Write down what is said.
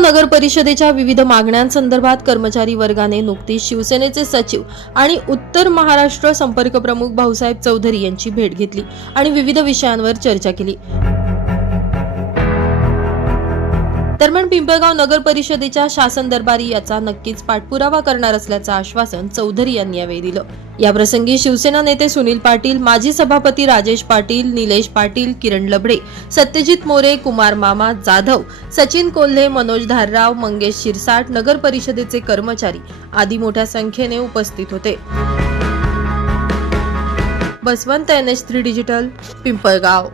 नगर परिषदेच्या विविध मागण्यांसंदर्भात कर्मचारी वर्गाने नुकतीच शिवसेनेचे सचिव आणि उत्तर महाराष्ट्र संपर्क प्रमुख भाऊसाहेब चौधरी यांची भेट घेतली आणि विविध विषयांवर चर्चा केली. दरम्यान पिंपळगाव नगर परिषदेच्या शासन दरबारी याचा नक्कीच पाठपुरावा करणार असल्याचं आश्वासन चौधरी यांनी यावेळी दिलं. याप्रसंगी शिवसेना नेते सुनील पाटील माजी सभापती राजेश पाटील निलेश पाटील किरण लबडे सत्यजित मोरे कुमार मामा जाधव सचिन कोल्हे मनोज धारराव मंगेश शिरसाट नगर परिषदेचे कर्मचारी आदी मोठ्या संख्येने उपस्थित होते. Basavant N H three digital Pimpalgaon.